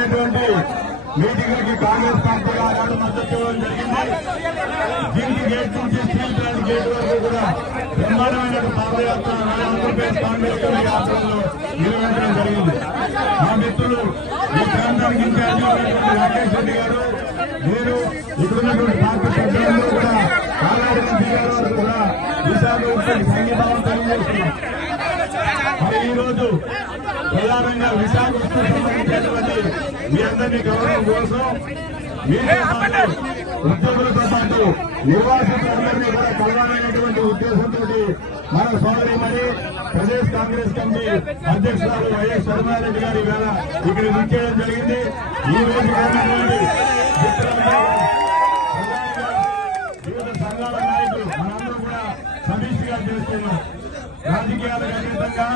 అనేకమైనటువంటి మీటింగ్లకి కాంగ్రెస్ పార్టీగా ఆనాడు మద్దతు ఇవ్వడం జరిగింది. దీనికి గేట్ నుంచి స్టీల్ ప్లాంట్ గేట్ వరకు కూడా బ్రహ్మాండమైన పాదయాత్ర ఆంధ్రప్రదేశ్ కాంగ్రెస్ కమిటీ ఆధ్వర్యంలో నిర్వహించడం జరిగింది. మా మిత్రులు ఈ ప్రాంతానికి ఇన్ఛార్జి రాకేష్ రెడ్డి గారు నేను ఇక్కడున్నటువంటి పార్టీ సభ్యులందరూ కూడా కాలాడి నుంచి గారు వారు కూడా విశాఖ ఉప్పటి సంఘీభావం తెలియజేస్తున్నాం మరి ఈ రోజు ప్రధానంగా విశాఖ ఉక్కు సంబంధించినటువంటి మీ గౌరవం కోసం ఉద్యోగులతో పాటు నివాసితులందరినీ కూడా కలవాలనేటువంటి ఉద్దేశంతో మన సోదరిమణి ప్రదేశ్ కాంగ్రెస్ కమిటీ అధ్యక్షురాలు వైఎస్ శర్మారెడ్డి గారి వేళ ఇక్కడ విచ్చేయడం జరిగింది. ఈ రోజు ఉన్నటువంటి మిత్రులందరూ వివిధ సంఘాల నాయకులు మనందరం కూడా సమిష్టిగా చేస్తున్నాం రాజకీయాలకు అతీతంగా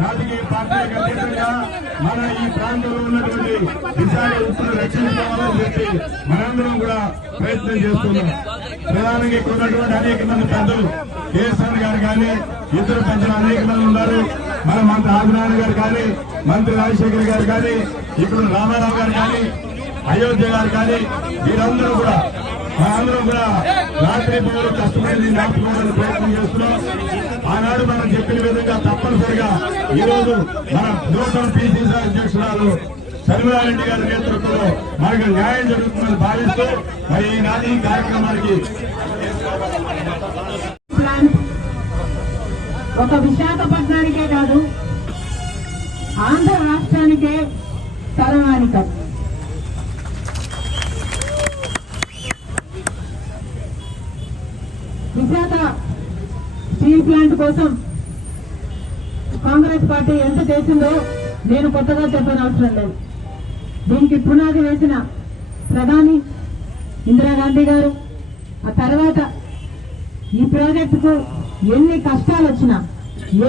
రాజకీయ పార్టీలకు అతీతంగా మన ఈ ప్రాంతంలో ఉన్నటువంటి విశాఖ ఉత్తులు రక్షించుకోవాలని చెప్పి మనందరం కూడా ప్రయత్నం చేస్తున్నాం. ప్రధానంగా ఇక్కడ ఉన్నటువంటి అనేక మంది పెద్దలు కేసీఆర్ గారు కానీ ఇతర పెద్దలు అనేక మంది ఉన్నారు. మన మంత్రి ఆదినారాయణ గారు కానీ మంత్రి రాజశేఖర్ గారు కానీ ఇక్కడ రామారావు గారు కానీ అయోధ్య గారు కానీ వీరందరూ కూడా మనందరం కూడా రాత్రి పౌరులు కష్టపడి దీన్ని ప్రయత్నం చేస్తున్నాం. ఆనాడు మనం చెప్పిన విధంగా తప్పనిసరిగా ఈ రోజు మన నూతన పిసిసి అధ్యక్షురాలు శర్మిలారెడ్డి గారి నేతృత్వంలో మనకు న్యాయం జరుగుతుందని భావిస్తూ మరి ఈనాటి ఈ కార్యక్రమానికి ఒక విశాఖపట్నానికే కాదు ఆంధ్ర రాష్ట్రానికే తలమానికం విశాఖ స్టీల్ ప్లాంట్ కోసం కాంగ్రెస్ పార్టీ ఎంత చేసిందో నేను కొత్తగా చెప్పనవసరం లేదు. దీనికి పునాది వేసిన ప్రధాని ఇందిరాగాంధీ గారు ఆ తర్వాత ఈ ప్రాజెక్టుకు ఎన్ని కష్టాలు వచ్చినా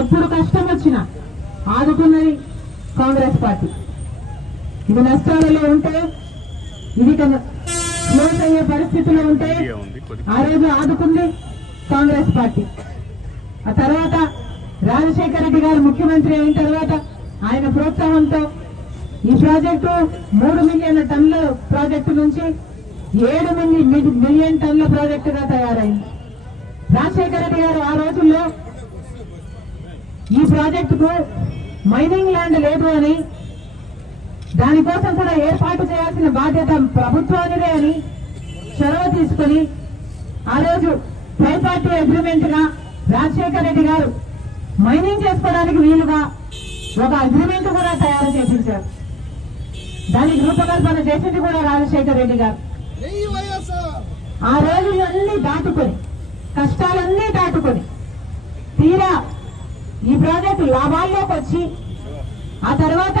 ఎప్పుడు కష్టం వచ్చినా ఆదుకున్నది కాంగ్రెస్ పార్టీ. ఇది నష్టాలలో ఉంటే ఇది క్లోజ్ అయ్యే పరిస్థితిలో ఉంటే ఆ రోజు ఆదుకుంది కాంగ్రెస్ పార్టీ. ఆ తర్వాత రాజశేఖర రెడ్డి గారు ముఖ్యమంత్రి అయిన తర్వాత ఆయన ప్రోత్సాహంతో ఈ ప్రాజెక్టు మూడు మిలియన్ల టన్నుల ప్రాజెక్టు నుంచి ఏడు మిలియన్ టన్నుల ప్రాజెక్టుగా తయారైంది. రాజశేఖర రెడ్డి గారు ఆ రోజుల్లో ఈ ప్రాజెక్టుకు మైనింగ్ ల్యాండ్ లేదు అని దానికోసం కూడా ఏర్పాటు చేయాల్సిన బాధ్యత ప్రభుత్వానిదే అని చొరవ తీసుకుని ఆ రోజు ట్రైపార్టీ అగ్రిమెంట్గా రాజశేఖర రెడ్డి గారు మైనింగ్ చేసుకోవడానికి వీలుగా ఒక అగ్రిమెంట్ కూడా తయారు చేపించారు దానికి రూపకల్పన చేసింది కూడా రాజశేఖర రెడ్డి గారు. ఆ రోజులన్నీ దాటుకొని కష్టాలన్నీ దాటుకొని తీరా ఈ ప్రాజెక్టు లాభాల్లోకి వచ్చి ఆ తర్వాత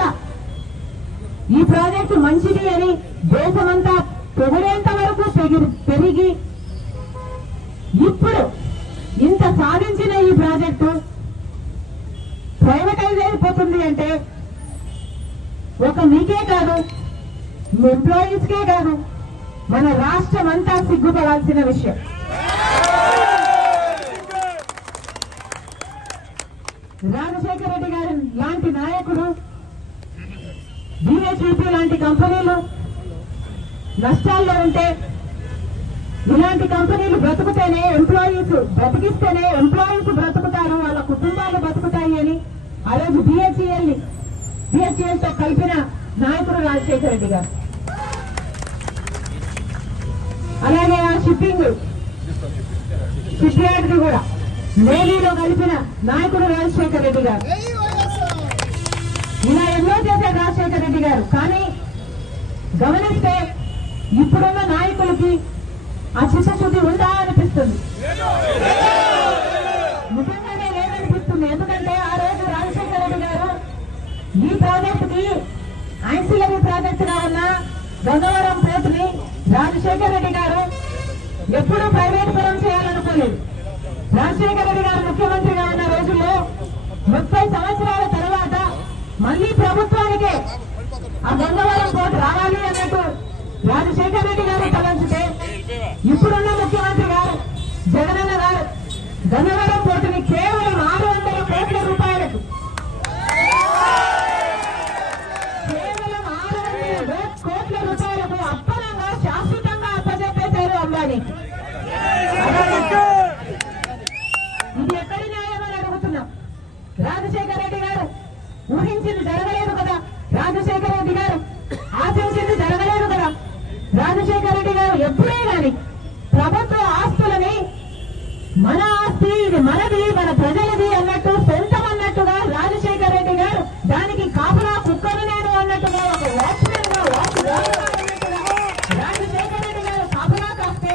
ఈ ప్రాజెక్టు మంచిది అని దేశమంతా పొగిడేంత వరకు పెరిగి- సాధించిన ఈ ప్రాజెక్టు ప్రైవేటైజ్ అయిపోతుంది అంటే ఒక మీకే కాదు ఎంప్లాయీస్కే కాదు మన రాష్ట్రం అంతా సిగ్గుపడాల్సిన విషయం. రాజశేఖర రెడ్డి గారి లాంటి నాయకుడు డిహెచ్ఈపీ లాంటి కంపెనీలు నష్టాల్లో ఉంటే ఇలాంటి కంపెనీలు బ్రతుకుతేనే ఎంప్లాయీస్ బ్రతికిస్తేనే ఎంప్లాయీస్ బ్రతుకుతారు వాళ్ళ కుటుంబాలు బ్రతుకుతాయి అని ఆ రోజు బిహెచ్ఈఎల్ బిహెచ్ఈఎల్తో కలిపిన నాయకుడు రాజశేఖర రెడ్డి గారు. అలాగే ఆ షిప్పింగ్ షిప్ యార్డ్ని కూడా నేవీలో కలిపిన నాయకుడు రాజశేఖర రెడ్డి గారు. ఇలా ఎన్నో చేశారు రాజశేఖర రెడ్డి గారు. కానీ గమనిస్తే ఇప్పుడున్న నాయకులకి ఆ చిత్తశుద్ధి ఉందా అనిపిస్తుంది. నిజంగానే లేదనిపిస్తుంది. ఎందుకంటే ఆ రోజు రాజశేఖర రెడ్డి గారు ఈ ప్రాజెక్టుకి ఆన్సిలరీ ప్రాజెక్ట్గా ఉన్న గంగవరం పోర్టుని రాజశేఖర రెడ్డి గారు ఎప్పుడూ ప్రైవేట్ పరం చేయాలనుకోలేదు. రాజశేఖర రెడ్డి గారు ముఖ్యమంత్రిగా ఉన్న రోజుల్లో ముప్పై సంవత్సరాల తర్వాత మళ్ళీ ప్రభుత్వానికే ఆ గంగవరం పోర్టు రావాలి అన్నట్టు రాజశేఖర రెడ్డి గారు తలంచితే గన్నవరం పోర్టుని కేవలం ఆరు వందల కోట్ల రూపాయలకు. కేవలం ఆరు వందల కోట్ల రూపాయలకు అప్పనంగా శాశ్వతంగా అప్పచెప్పేశారు అంబానీ. ఇది ఎక్కడి న్యాయమని అని అడుగుతున్నాం. రాజశేఖర రెడ్డి గారు ఊహించింది జరగలేదు కదా? రాజశేఖర రెడ్డి గారు ఆశించింది జరగలేదు కదా? రాజశేఖర రెడ్డి గారు ఎప్పుడే కానీ ప్రభుత్వ ఆస్తులని మన ఆస్తి ఇది మనది మన ప్రజలది అన్నట్టు సొంతం అన్నట్టుగా రాజశేఖర రెడ్డి గారు దానికి కాపులా కుక్కను నేను అన్నట్టుగా ఒక వాచ్మెన్గా వాచ్ అన్నట్టుగా రాజశేఖర రెడ్డి గారు కాపులా కాస్తే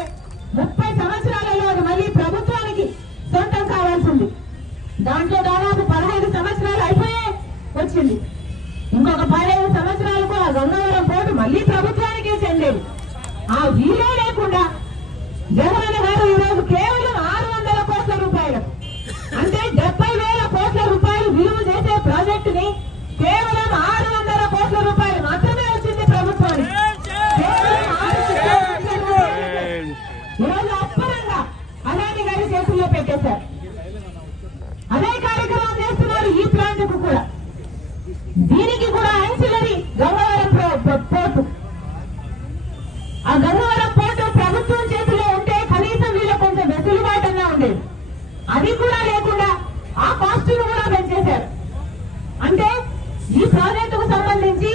ముప్పై సంవత్సరాలలో అది మళ్ళీ ప్రభుత్వానికి సొంతం కావాల్సింది దాంట్లో దాదాపు పదహైదు సంవత్సరాలు అయిపోయే వచ్చింది ఇంకొక పదహైదు సంవత్సరాలకు ఆ గంగవరం పోటు మళ్ళీ ప్రభుత్వానికే చెందేది ఆ వీలే లేకుండా జగనన్న గారు ఈరోజు కేవలం ఆరు వందల కోట్ల రూపాయలు అంటే డెబ్బై వేల కోట్ల రూపాయలు విలువ చేసే ప్రాజెక్టుని కేవలం ఆరు వందల కోట్ల రూపాయలు మాత్రమే వచ్చింది ప్రభుత్వానికి కేవలం ఆరు కోట్ల రూపాయలు. ఈరోజు అప్పనంగా అదాని గారి చేతుల్లో పెట్టేశారు అదే కార్యక్రమం చేస్తున్నారు ఈ ప్రాంతకు కూడా దీనికి కూడా యాన్సిలరీ గంగవరం ప్రో- ప్రో- పోర్టు ఆ గంగవరం పోర్టు ప్రభుత్వం చేతిలో ఉంటే కనీసం వీళ్ళ కొంచెం వెసులుబాటున్నా ఉండేది అది కూడా లేకుండా ఆ కాస్టును కూడా పెంచేశారు. అంటే ఈ ప్రాజెక్టుకు సంబంధించి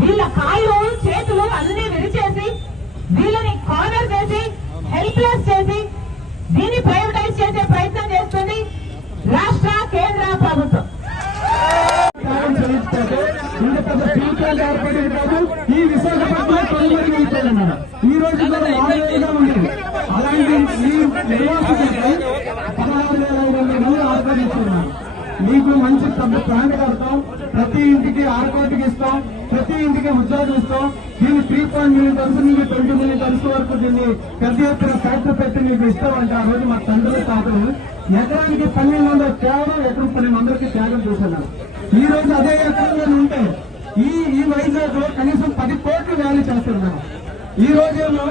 వీళ్ళ కాళ్ళు చేతులు అన్ని విరిచేసి వీళ్ళని కార్నర్ చేసి హెల్ప్లెస్ చేసి దీన్ని ప్రైవేటైజ్ చేసే ప్రయత్నం చేస్తుంది రాష్ట్ర కేంద్ర ప్రభుత్వం. ఈ విశాఖపట్నం తొలిమరి ఈ రోజు అలాంటి ఈ నివాసితులపై పదహారు వేల ఐదు వందల మంది ఆస్వాదిస్తున్నారు మీకు మంచి ప్లాంట్ కడతాం. ప్రతి ఇంటికి ఆరుకోటికి ఇస్తాం. ప్రతి ఇంటికి ఉద్యోగం ఇస్తాం. దీన్ని త్రీ పాయింట్ మిలియన్ టన్స్ నుంచి ట్వంటీ మిలియన్ టన్స్ వరకు దీన్ని పెద్ద ఎత్తున ఫ్యాక్టరీ పెట్టి మీకు ఇస్తామంటే ఆ రోజు మా తండ్రులు తాతలు ఎకరానికి పన్నెండు వందల కేవలం ఎకరం పన్నెండు వందలకి త్యాగం చేస్తున్నారు. ఈ రోజు అదే ఎకరంలో ఉంటే ఈ ఈ వైజాగ్లో కనీసం పది కోట్లు వ్యాలీ చేస్తున్నారు. ఈ రోజేమో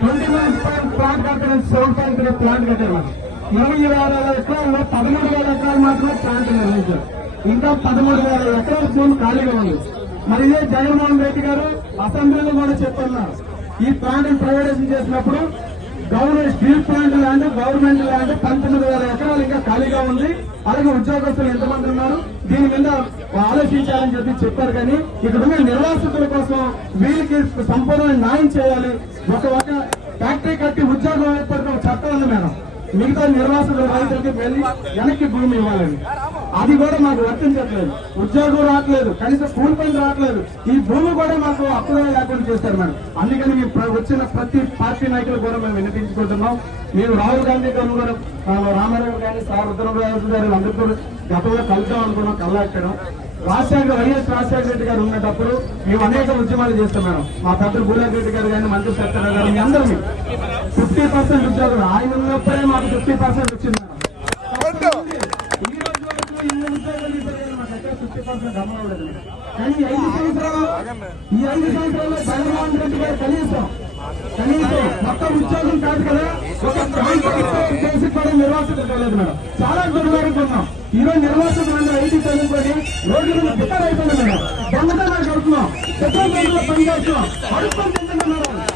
ట్వంటీ మిలియన్ ప్లాంట్ కట్టడం సెవెన్ పాయింట్ ప్లాంట్ కట్టారు. ఇరవై ఆరు ఎకరాల్లో పదమూడు వేల ప్లాంట్ నిర్వహించారు ఇంకా పదమూడు వేల ఎకరాల భూమి ఖాళీగా ఉంది. మరి ఇదే జగన్మోహన్ రెడ్డి గారు అసెంబ్లీలో కూడా చెప్తున్నారు. ఈ ప్లాంట్ ప్రైవేటైజేషన్ చేసినప్పుడు government steel plant land government land పంతొమ్మిది వేల ఎకరాలు ఇంకా ఖాళీగా ఉంది. అలాగే ఉద్యోగస్తులు ఎంతమంది ఉన్నారు? దీని మీద ఆలోచించాలని చెప్పి చెప్పారు కానీ ఇక్కడ ఉన్న నిర్వాసితుల కోసం వీళ్ళకి సంపూర్ణ న్యాయం చేయాలి. ఒక ఒక ఫ్యాక్టరీ కట్టి ఉద్యోగం ఏర్పడిన చట్టం ఉంది మేడం. మిగతా నిర్వాసిత రైతులకి వెళ్ళి వెనక్కి భూమి ఇవ్వాలని అది కూడా మాకు వర్తించట్లేదు. ఉద్యోగం రావట్లేదు. కనీసం స్కూల్ పని రావట్లేదు. ఈ భూమి కూడా మాకు అప్పుడే లేకుండా చేశారు మేడం. అందుకని మేము వచ్చిన ప్రతి పార్టీ నాయకులు కూడా మేము వినిపించుకుంటున్నాం. మీరు రాహుల్ గాంధీ గారు కూడా రామారావు గారి సార్ ఉత్తరప్రదేశ్ గారు అందరితో గతంలో కలుద్దాం అనుకున్నాం కల్లాట్టడం రాజశేఖర వైఎస్ రాజశేఖర రెడ్డి గారు ఉన్నప్పుడు మేము అనేక ఉద్యమాలు చేస్తాం మేడం మా పెద్దలు బుల్లెట్ రెడ్డి గారు కానీ మంత్రి సత్యనారాయణ గారు మీ అందరూ ఫిఫ్టీ పర్సెంట్ ఉద్యోగులు. ఆయన ఉన్నప్పుడే మాకు ఫిఫ్టీ పర్సెంట్ వచ్చింది. ఈ కానీ ఐదు సంవత్సరాలు ఈ ఐదు సంవత్సరాల్లో జగన్మోహన్ రెడ్డి గారు కనీసం కనీసం మొత్తం ఉద్యోగం కాదు కదా? కూడా నిర్వాసితులు కాలేదు మేడం. చాలా దుర్మార్గున్నాం ఈ రోజు నిర్వాసితులు అందరూ ఐటీ చదువుకొని రోడ్డు మీద అయిపోయింది మేడం. దొంగతనాలు కడుతున్నాం పెట్రోల్ బంకులో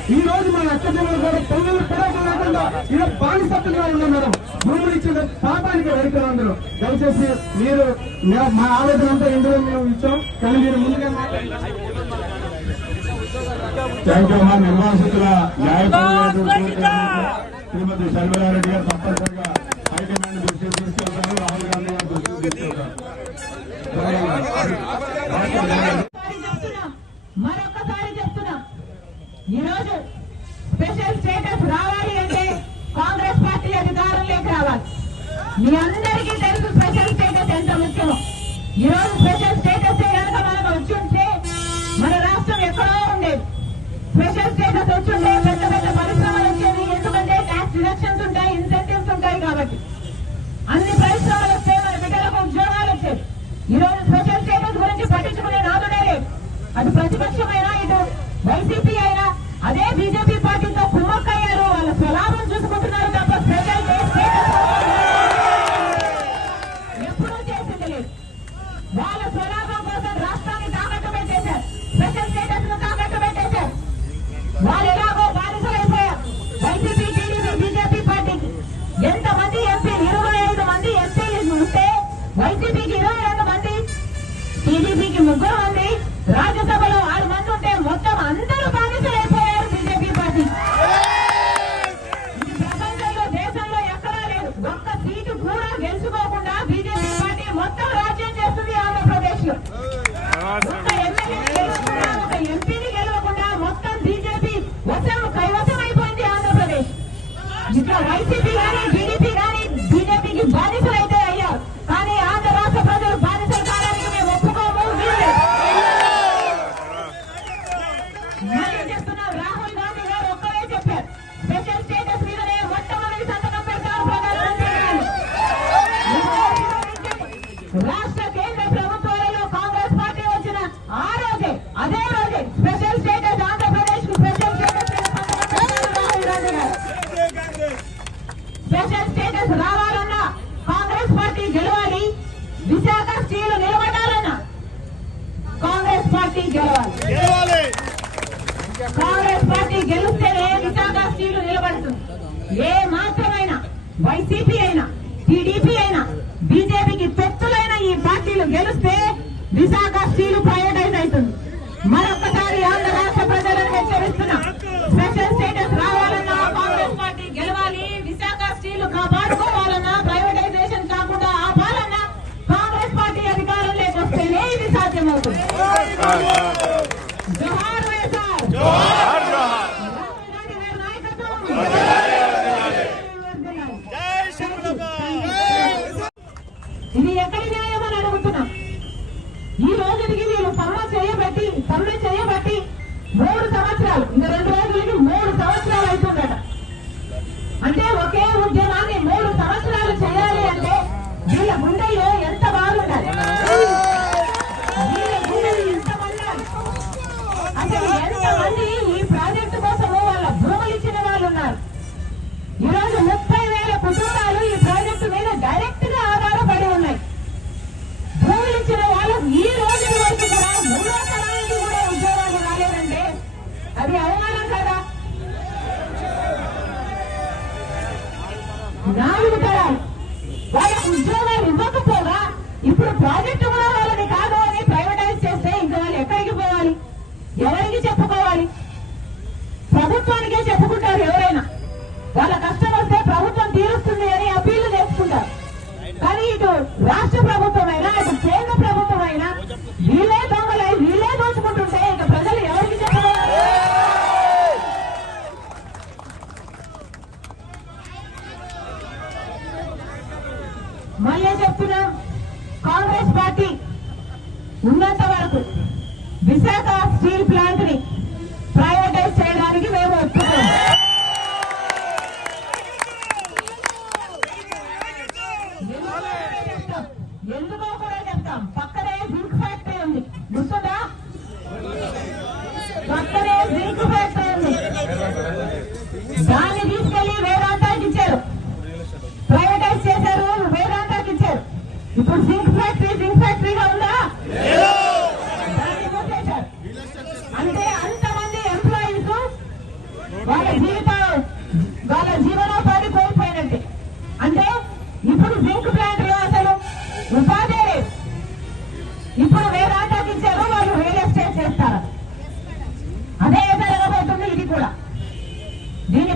ఈ రోజు మన అక్క జిల్లాలో కూడా పిల్లలు పిల్లలు లేకుండా ఇలా బానిసత్తుగా ఉన్నాం మేడం. భూములు ఇచ్చిన పాపానికి రైతులందరూ దయచేసి మీరు మే- ఆవేదన అంతా ఇందులో మేము ఇచ్చాం. కానీ మీరు ముందుగా థ్యాంక్ యూ మా నిర్వాసితుల శ్రీమతి శర్మిలారెడ్డి గారు తప్పనిసరిగా హైకమాండ్ దృష్టికి తీసుకెళ్తారు. రాహుల్ గాంధీ గారు దృష్టికి తీసుకెళ్తారు. మరొకసారి చెప్తున్నా. ఈరోజు స్పెషల్ స్టేటస్ రావాలి అంటే కాంగ్రెస్ పార్టీ అధికారంలోకి రావాలి. మీ అందరికీ తెలుసు స్పెషల్ స్టేటస్ ఎంత ముఖ్యమో ఈ రోజు స్పెషల్ స్టేటస్ కనుక మనం వచ్చి ఉంటే మన రాష్ట్రం ఎక్కడో ఉండేది స్పెషల్ స్టేటస్ వచ్చి ఉంటే పెద్ద పెద్ద పరిశ్రమలు వచ్చేవి ఎందుకంటే ట్యాక్స్ డిడక్షన్స్ ఉంటాయి ఇన్సెంటివ్స్ ఉంటాయి కాబట్టి అన్ని పరిశ్రమలు వస్తే మన బిడ్డలకు ఉద్యోగాలు వచ్చేది ఈ రోజు స్పెషల్ స్టేటస్ గురించి పట్టించుకునే నాదుడే లేదు అటు ప్రతిపక్షమైనా ఇటు వైసీపీ అయినా అదే బీజేపీ పార్టీతో కుమ్మక్కయ్యారు వాళ్ళ స్వలాభం చూసుకుంటున్నారు తప్ప స్పెషల్ స్టేటస్ ఎప్పుడూ చేసింది లేదు వాళ్ళ స్వలాభం trabalhar e భక్తులు దిగుపడుతోంది దాన్ని తీసుకెళ్ళి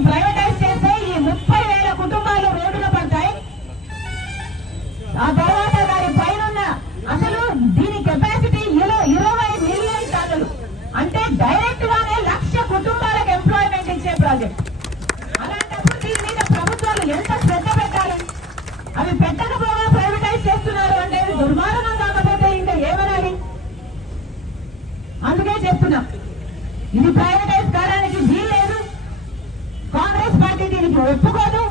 ప్రైవేటైజ్ చేస్తే ఈ ముప్పై వేల కుటుంబాలు రోడ్డున పడతాయి. ఆ తర్వాత దాని పైన అసలు దీని కెపాసిటీ ఇరవై మిలియన్ టన్నులు. అంటే డైరెక్ట్ గానే లక్ష కుటుంబాలకు ఎంప్లాయ్మెంట్ ఇచ్చే ప్రాజెక్ట్ అలాంటప్పుడు దీని మీద ప్రభుత్వాలు ఎంత శ్రద్ధ పెట్టాలి? అవి పెట్టకపోగా ప్రైవేటైజ్ చేస్తున్నారు అంటే దుర్మార్గం కాకపోతే ఇంకా ఏమనాలి? అందుకే చెప్తున్నా. ఇది ప్రైవేట్ నేను ఇప్పుడు ఒప్పుకోదు.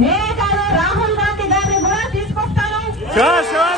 నేను కాదు రాహుల్ గాంధీ గారిని కూడా తీసుకొస్తాను. రాహుల్